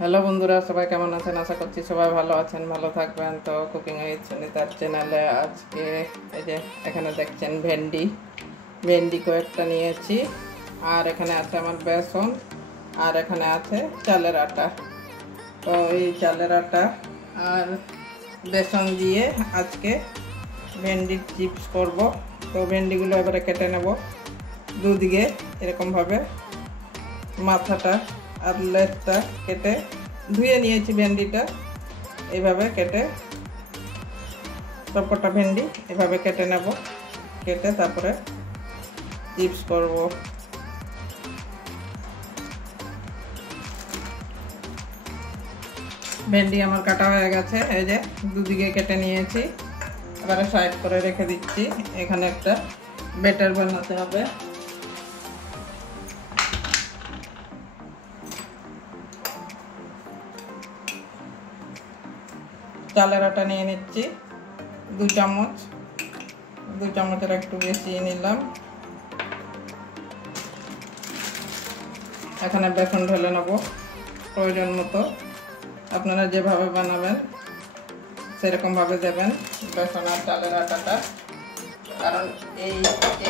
Hello বন্ধুরা, সবাই কেমন আছেন? আশা করছি সবাই ভালো আছেন, ভালো থাকবেন। তো কুকিং উইথ সুনিতার চ্যানেলে আজকে এই যে এখানে দেখছেন ভেন্ডি কয়েকটা নিয়েছি, আর এখানে আছে আমার বেসন, আর এখানে আছে চালের আটা। তো এই চালের আটা আর বেসন দিয়ে আজকে ভেন্ডির চিপস করব। তো ভেন্ডিগুলো এবারে কেটে নেব দুদিকে এরকমভাবে, মাথাটা আর লেজটা কেটে ধুয়ে নিয়েছি। ভেন্ডিটা এইভাবে কেটে, সবকটা ভেন্ডি এভাবে কেটে নেব, কেটে তারপরে চিপস করব। ভেন্ডি আমার কাটা হয়ে গেছে, এই যে দুদিকে কেটে নিয়েছি। এবারে সাইড করে রেখে দিচ্ছি। এখানে একটা ব্যাটার বানাতে হবে। চালের আটা নিয়ে নিচ্ছি 2 চামচ, 2 চামচের একটু বেশি নিলাম। এখানে বেসন ঢেলে নেব প্রয়োজন মতো। আপনারা যেভাবে বানাবেন সেরকমভাবে দেবেন বেসন আর চালের আটাটা। কারণ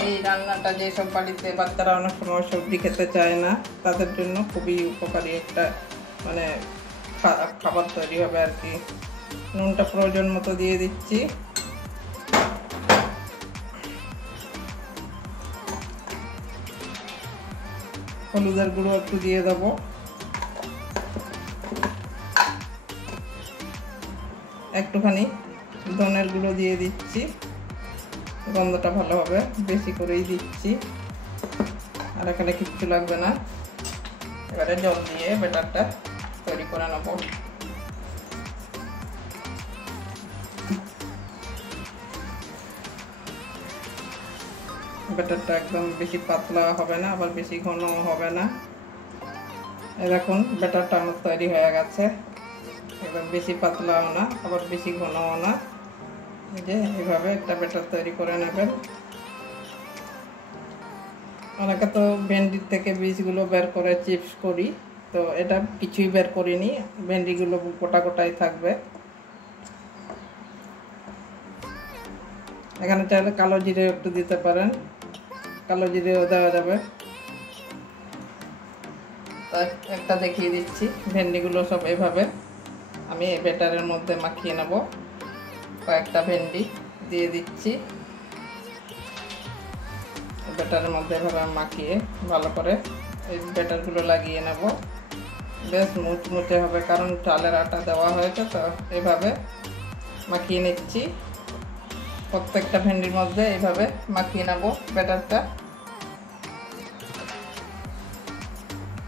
এই রান্নাটা যেসব বাড়িতে বাচ্চারা অনেক সময় সবজি খেতে চায় না, তাদের জন্য খুবই উপকারী একটা মানে খাবার তৈরি হবে আর কি। নুনটা প্রয়োজন মতো দিয়ে দিচ্ছি। হলুদের গুঁড়ো একটু দিয়ে দেবো, একটুখানি ধনের গুঁড়ো দিয়ে দিচ্ছি, গন্ধটা ভালো হবে, বেশি করেই দিচ্ছি। আর এখানে কিচ্ছু লাগবে না। এবারে জল দিয়ে ব্যাটারটা তৈরি করে নেব। ব্যাটারটা একদম বেশি পাতলা হবে না, আবার বেশি ঘন হবে না। দেখুন ব্যাটারটা আমার তৈরি হয়ে গেছে, একদম বেশি পাতলাও না, আবার বেশি ঘনও না। এই যে এইভাবে একটা ব্যাটার তৈরি করে নেবেন। অনেকে তো ভেন্ডির থেকে বীজগুলো বের করে চিপস করি, তো এটা কিছুই বের করিনি, ভেন্ডিগুলো গোটা গোটাই থাকবে। এখানে চাইলে কালো জিরে একটু দিতে পারেন, কালো জিরেও দেওয়া যাবে। তাই একটা দেখিয়ে দিচ্ছি। ভেন্ডিগুলো সব এভাবে আমি এই ব্যাটারের মধ্যে মাখিয়ে নেব। কয়েকটা ভেন্ডি দিয়ে দিচ্ছি ব্যাটারের মধ্যে, এভাবে মাখিয়ে ভালো করে এই ব্যাটারগুলো লাগিয়ে নেব। বেশ মুচমুচে হবে, কারণ চালের আটা দেওয়া হয়েছে। তো এভাবে মাখিয়ে নিচ্ছি, প্রত্যেকটা ভেন্ডির মধ্যে এইভাবে মাখিয়ে নেব ব্যাটারটা।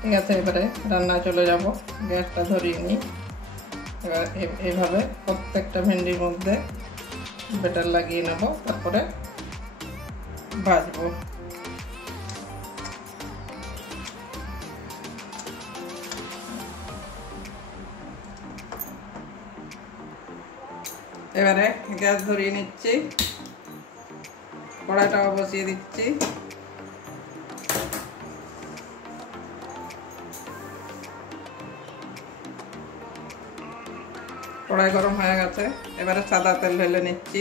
ঠিক আছে, এবারে রান্নায় চলে যাব। গ্যাসটা ধরিয়ে নিই। এবার এইভাবে প্রত্যেকটা ভেন্ডির মধ্যে ব্যাটার লাগিয়ে নেব, তারপরে ভাজবো। এবারে গ্যাস ধরিয়ে নিচ্ছি, কড়াইটাও বসিয়ে দিচ্ছি। কড়াই গরম হয়ে গেছে, এবারে সাদা তেল ঢেলে নিচ্ছি।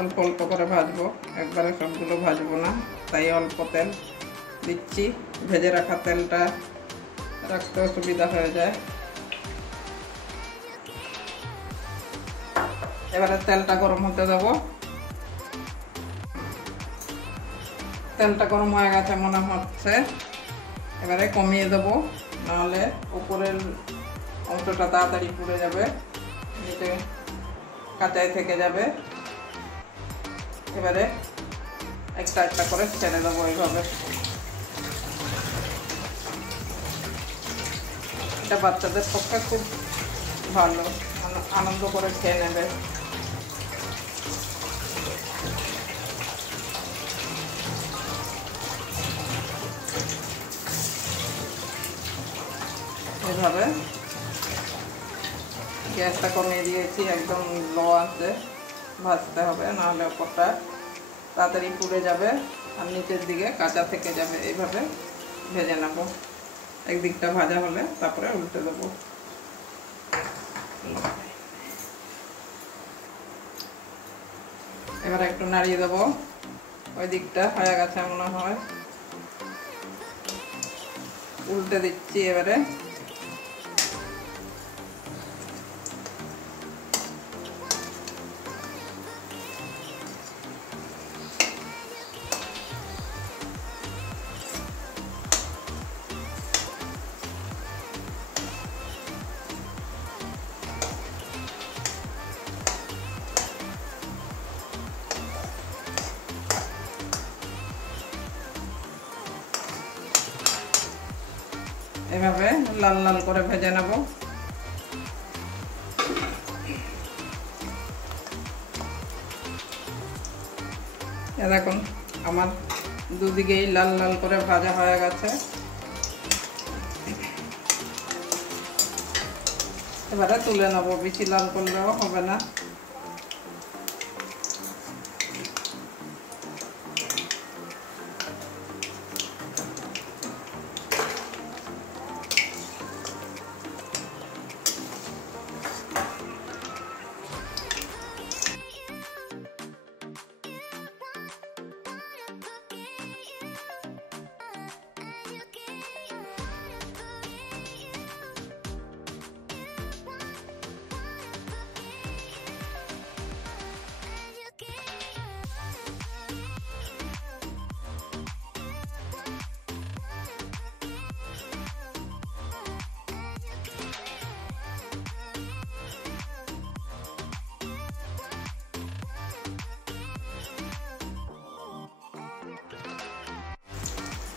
অল্প অল্প করে ভাজবো, একবারে সবগুলো ভাজবো না, তাই অল্প তেল দিচ্ছি। ভেজে রাখা তেলটা রাখতেও সুবিধা হয়ে যায়। এবারে তেলটা গরম হতে দেবো। তেলটা গরম হয়ে গেছে মনে হচ্ছে, এবারে কমিয়ে দেবো, নাহলে উপরের অংশটা তাড়াতাড়ি পুড়ে যাবে, নিচে কাঁচাই থেকে যাবে। এবারে একটা একটা করে ছেড়ে দেবো এইভাবে। এটা বাচ্চাদের পক্ষে খুব ভালো, আনন্দ করে খেয়ে নেবে। এভাবে গ্যাসটা কমিয়ে দিয়েছি, একদম লো আঁচে ভাজতে হবে, নাহলে ওপরটা তাড়াতাড়ি পুড়ে যাবে আর নিচের দিকে কাঁচা থেকে যাবে। এইভাবে ভেজে নেব। একদিকটা ভাজা হলে তারপরে উল্টে দেবো। এবার একটু নাড়িয়ে দেবো। ওই দিকটা হয়ে গেছে মনে হয়, উল্টে দিচ্ছি এবারে। এভাবে লাল লাল করে ভেজে নেব। দেখুন আমার দুদিকেই লাল লাল করে ভাজা হয়ে গেছে। এবারে তুলে নেব, বেশি লাল করলেও হবে না।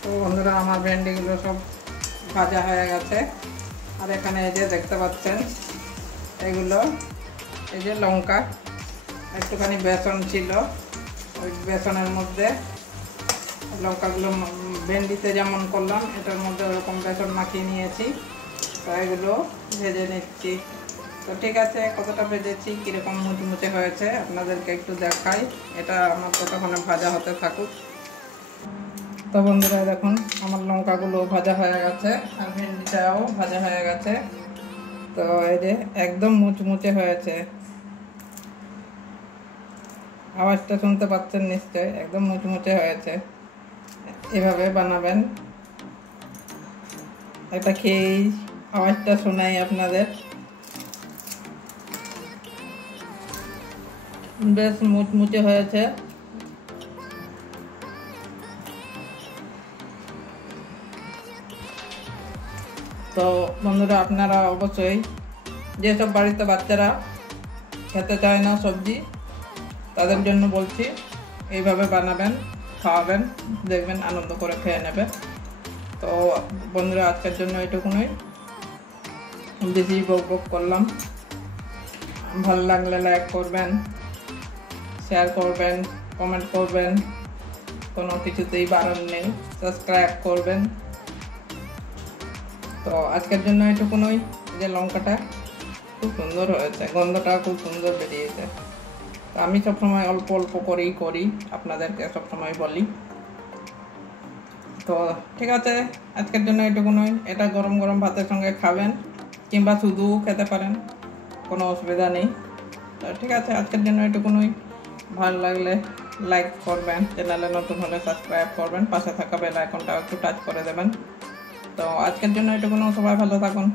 তো বন্ধুরা আমার ভেন্ডিগুলো সব ভাজা হয়ে গেছে। আর এখানে এই যে দেখতে পাচ্ছেন এগুলো, এই যে লঙ্কা, একটুখানি বেসন ছিল, ওই বেসনের মধ্যে লঙ্কাগুলো ভেন্ডিতে যেমন করলাম এটার মধ্যে ওরকম বেসন মাখিয়ে নিয়েছি। তো এগুলো ভেজে নিচ্ছি। তো ঠিক আছে, কতটা ভেজেছি, কীরকম মুচমুচে হয়েছে আপনাদেরকে একটু দেখাই। এটা আমার ততক্ষণে ভাজা হতে থাকুক। তো বন্ধুরা দেখুন আমার লঙ্কাগুলো ভাজা হয়ে গেছে আর ভেন্ডিটাও ভাজা হয়ে গেছে। তো এই যে একদম মুচমুচে হয়েছে, আওয়াজটা শুনতে পাচ্ছেন নিশ্চয়, একদম মুচমুচে হয়েছে। এভাবে বানাবেন, এটা খেয়েই আওয়াজটা শোনাই আপনাদের। বেশ মুচমুচে হয়েছে। তো বন্ধুরা আপনারা অবশ্যই, যেসব বাড়িতে বাচ্চারা খেতে চায় না সবজি, তাদের জন্য বলছি এইভাবে বানাবেন, খাওয়াবেন, দেখবেন আনন্দ করে খেয়ে নেবে। তো বন্ধুরা আজকের জন্য এটুকুনই, বেশি বক করলাম। ভালো লাগলে লাইক করবেন, শেয়ার করবেন, কমেন্ট করবেন, কোনো কিছুতেই বারণ নেই, সাবস্ক্রাইব করবেন। তো আজকের জন্য এটুকুনই। যে লঙ্কাটা খুব সুন্দর হয়েছে, গন্ধটা খুব সুন্দর বেরিয়েছে। তো আমি সবসময় অল্প অল্প করেই করি, আপনাদেরকে সবসময় বলি। তো ঠিক আছে, আজকের জন্য এটুকুনই। এটা গরম গরম ভাতের সঙ্গে খাবেন কিংবা শুধু খেতে পারেন, কোনো অসুবিধা নেই। তো ঠিক আছে, আজকের জন্য এটুকুনই। ভালো লাগলে লাইক করবেন, চ্যানেলে নতুন হলে সাবস্ক্রাইব করবেন, পাশে থাকা বেল আইকনটা একটু টাচ করে দেবেন। তো আজকের জন্য এটুকুনই, সবাই ভালো থাকুন।